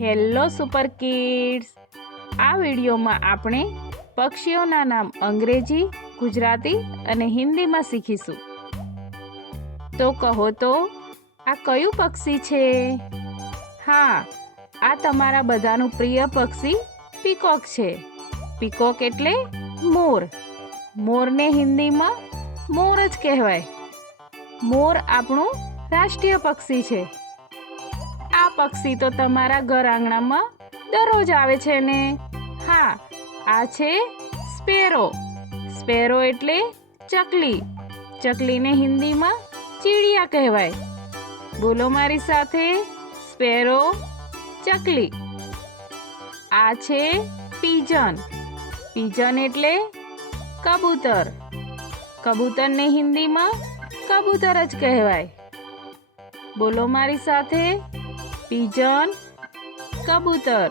Hello super kids. આ વિડીયોમાં આપણે પક્ષીઓના નામ અંગ્રેજી, ગુજરાતી અને હિન્દીમાં શીખીશું. તો કહો તો, આ કયું પક્ષી છે? હા, આ તમારા બધાનું પ્રિય પક્ષી પીકોક છે. પીકોક એટલે મોર. મોરને હિન્દીમાં મોર જ કહેવાય. મોર આપણું રાષ્ટ્રીય પક્ષી છે. પક્ષી તો તમારા ઘર આંગણામાં દરરોજ આવે છે ને? હા, આ છે સ્પેરો. સ્પેરો એટલે ચકલી. ચકલીને હિન્દીમાં ચીડિયા કહેવાય. બોલો મારી સાથે, સ્પેરો ચકલી. આ છે પીજન. પીજન એટલે કબૂતર. કબૂતરને હિન્દીમાં કબૂતર જ કહેવાય. બોલો મારી સાથે પીજન કબૂતર.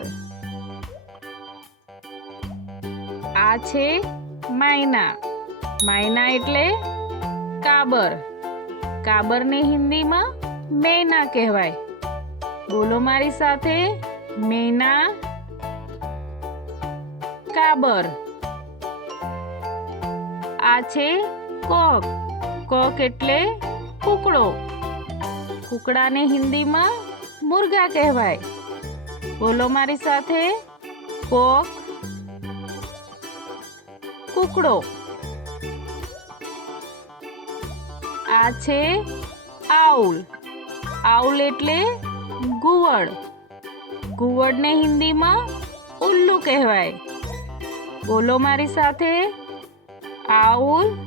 આ છે માયના. માયના એટલે કાબર. કાબરને હિન્દીમાં મેના કહેવાય. બોલો મારી સાથે, મેના કાબર. આ છે કોક. કોક એટલે કુકડો. કુકડાને હિન્દીમાં મુર્ગા કહેવાય. બોલો મારી સાથે. કોક. કુકડો. આ છે આઉલ. આઉલ એટલે ગુવડ. ગુવડને હિન્દીમાં ઉલ્લુ કહેવાય. બોલો મારી સાથે. આઉલ.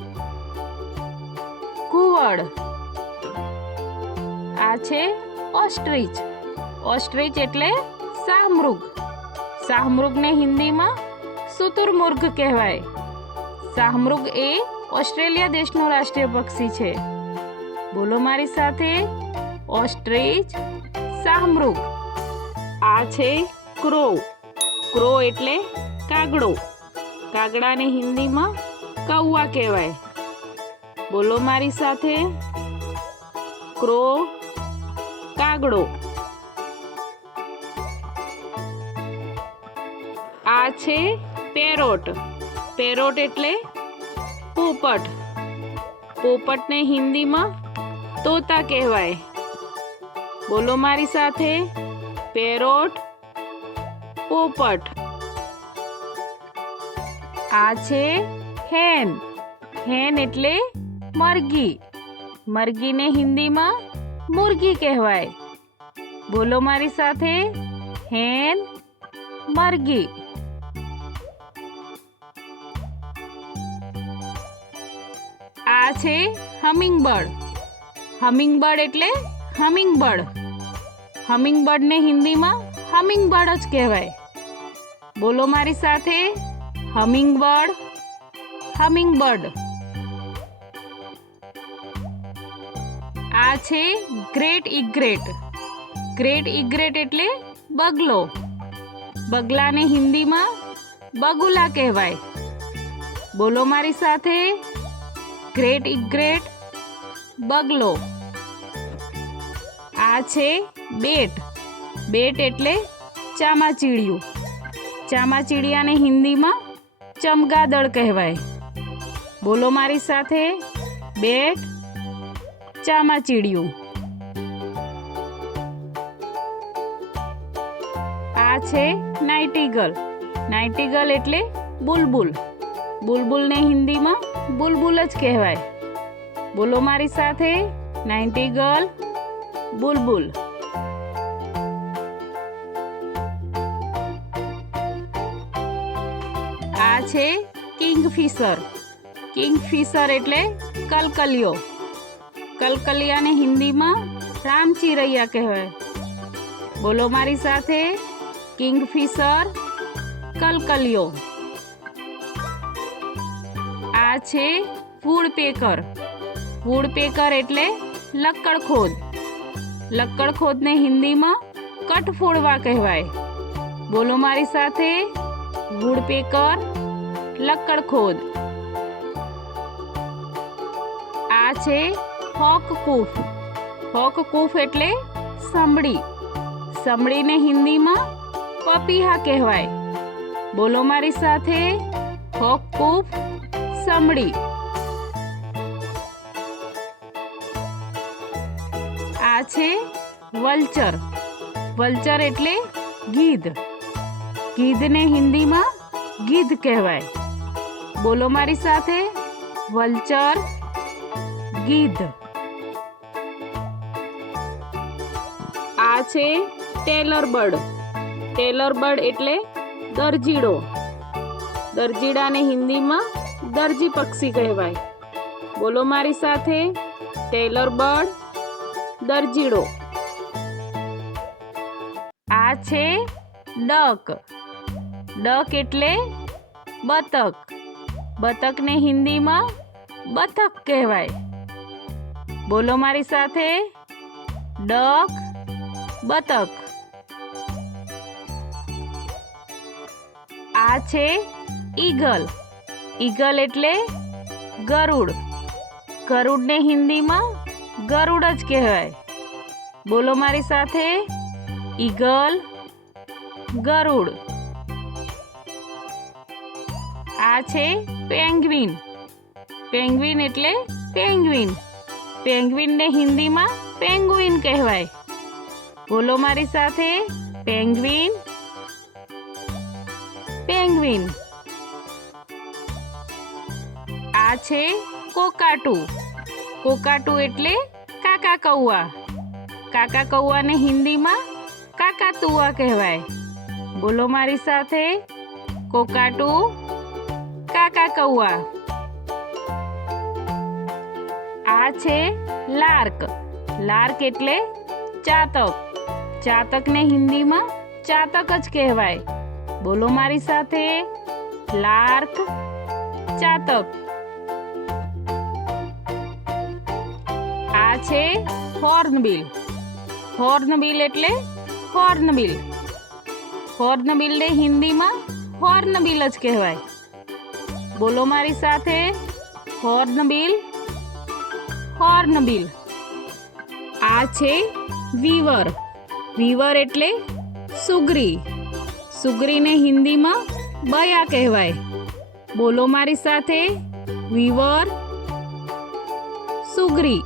કુવડ આ છે ઓસ્ટ્રીચ. ઓસ્ટ્રીચ એટલે શાહમૃગ. શાહમૃગને હિન્દીમાં સુતુરમુર્ગ કહેવાય. શાહમૃગ એ ઓસ્ટ્રેલિયા દેશનું રાષ્ટ્રીય પક્ષી છે. બોલો મારી સાથે, ઓસ્ટ્રીચ શાહમૃગ. આ છે ક્રો. ક્રો એટલે કાગડો. કાગડાને હિન્દીમાં કૌવા કહેવાય. બોલો મારી સાથે, ક્રો કાગડો. આ છે પેરોટ. પેરોટ એટલે પોપટ. પોપટને હિન્દીમાં તોતા કહેવાય. બોલો મારી સાથે. પેરોટ, પોપટ. આ છે હેન. હેન એટલે મરઘી. મરઘીને હિન્દીમાં મુરગી કહેવાય. બોલો મારી સાથે. હેન, મરઘી. આ છે હમિંગબર્ડ હમિંગબર્ડ એટલે હમિંગબર્ડ હમિંગબર્ડને હિન્દીમાં હમિંગબર્ડ જ કહેવાય. બોલો મારી સાથે. હમિંગબર્ડ હમિંગબર્ડ આ છે ગ્રેટ ઇગ્રેટ. ગ્રેટ ઇગ્રેટ એટલે બગલો. બગલાને હિન્દીમાં બગુલા કહેવાય. બોલો મારી સાથે. ગ્રેટ ઇગ્રેટ બગલો. આ છે બેટ. બેટ એટલે ચામાચીડિયું. ચામાચીડિયાને હિન્દીમાં ચમગાદળ કહેવાય. બોલો મારી સાથે. બેટ ચામાચીડિયું. આ છે નાઇટીગલ. નાઇટીગલ એટલે બુલબુલ. બુલબુલને હિન્દીમાં બુલબુલ જ કહેવાય. બોલો મારી સાથે, નાઇન્ટી ગર્લ, બુલબુલ. આ છે કિંગફિશર. કિંગફિશર એટલે કલકલિયો. કલકલિયાને હિન્દીમાં રામચીરૈયા કહેવાય. બોલો મારી સાથે, કિંગફિશર, કલકલિયો. આ છે ફૂડ પેકર. ફૂડ પેકર એટલે લક્કડખોદ. લક્કડખોદને હિન્દીમાં કઠફોડવા કહેવાય. બોલો મારી સાથે. વુડપેકર લક્કડખોદ. આ છે હોક કૂફ. હોક કૂફ એટલે સંભળી. સંભળીને હિન્દીમાં પપીહા કહેવાય. બોલો મારી સાથે. હોક કૂપ સમડી આ છે વલ્ચર. વલ્ચર એટલે ગીધ. ગીધને હિન્દીમાં ગીધ કહેવાય. બોલો મારી સાથે. વલ્ચર ગીધ. આ છે ટેલર બર્ડ ટેલર બર્ડ એટલે દરજીડો. દરજીડાને હિન્દીમાં દરજી પક્ષી કહેવાય. બોલો મારી સાથે, ટેલર બર્ડ દરજીડો. આ છે ડક. ડક એટલે બતક. બતકને હિન્દીમાં બતક કહેવાય. બોલો મારી સાથે, ડક, બતક. આ છે ઈગલ. ઈગલ એટલે ગરુડ. ગરુડને હિન્દીમાં ગરુડ જ કહેવાય. બોલો મારી સાથે. ઈગલ ગરુડ. આ છે પેંગ્વિન. પેંગ્વિન એટલે પેંગ્વિન. પેંગ્વિનને હિન્દીમાં પેંગ્વિન કહેવાય. બોલો મારી સાથે. પેંગ્વિન. પેંગ્વિન. આ છે કોકાટુ. કોકાટુ એટલે કાકા કૌવા. કાકા કૌવાને હિન્દીમાં કાકાતુઆ કહેવાય. બોલો મારી સાથે. કોકાટુ, કાકા કૌવા. આ છે લાર્ક. લાર્ક એટલે ચાતક. ચાતકને હિન્દીમાં ચાતક જ કહેવાય. બોલો મારી સાથે. લાર્ક, ચાતક. છે હોર્નબિલ હોર્નબિલ એટલે હોર્નબિલ હોર્નબિલને હિન્દીમાં હોર્નબિલ જ કહેવાય. બોલો મારી સાથે. હોર્નબિલ હોર્નબિલ આ છે વીવર વીવર એટલે સુગરી. સુગરીને હિન્દીમાં બયા કહેવાય. બોલો મારી સાથે. વીવર સુગરી.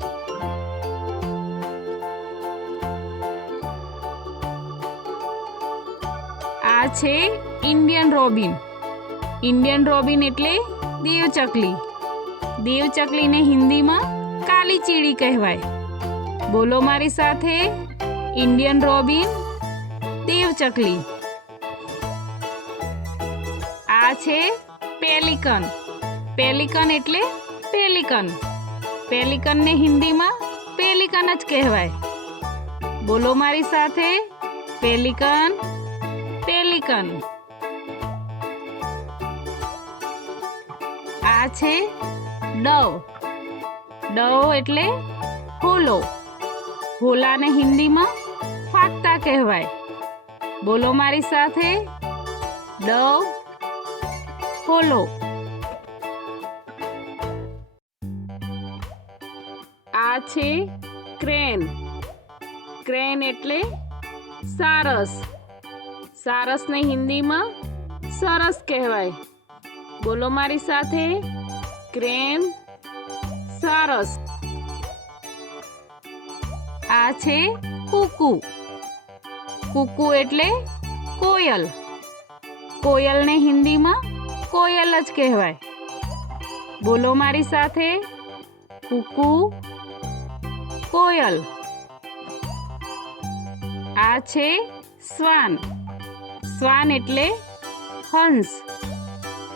આ છે ઇન્ડિયન રોબિન. ઇન્ડિયન રોબિન એટલે દેવચકલી. દેવચકલીને હિન્દીમાં કાલી ચીડી કહેવાય. બોલો મારી સાથે, ઇન્ડિયન રોબિન, દેવચકલી. આ છે પેલિકન. પેલિકન એટલે પેલિકન. પેલિકનને હિન્દીમાં પેલિકન જ કહેવાય. બોલો મારી સાથે, પેલિકન પેલિકન. આ છે ડવ. ડવ એટલે હોલો હોલાને હિન્દીમાં ફાકતા કહેવાય. બોલો મારી સાથે. ડવ હોલો આ છે ક્રેન. ક્રેન એટલે સારસ. સારસને હિન્દીમાં સરસ કહેવાય. બોલો મારી સાથે. ક્રેન. સારસ. આ છે કુકુ. કુકુ એટલે કોયલ. કોયલને હિન્દીમાં કોયલ જ કહેવાય. બોલો મારી સાથે. કુકુ. કોયલ. આ છે શ્વાન. શ્વાન એટલે હંસ.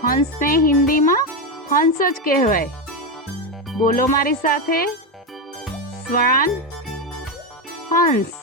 હંસને હિન્દીમાં હંસ જ કહેવાય. બોલો મારી સાથે. શ્વાન હંસ.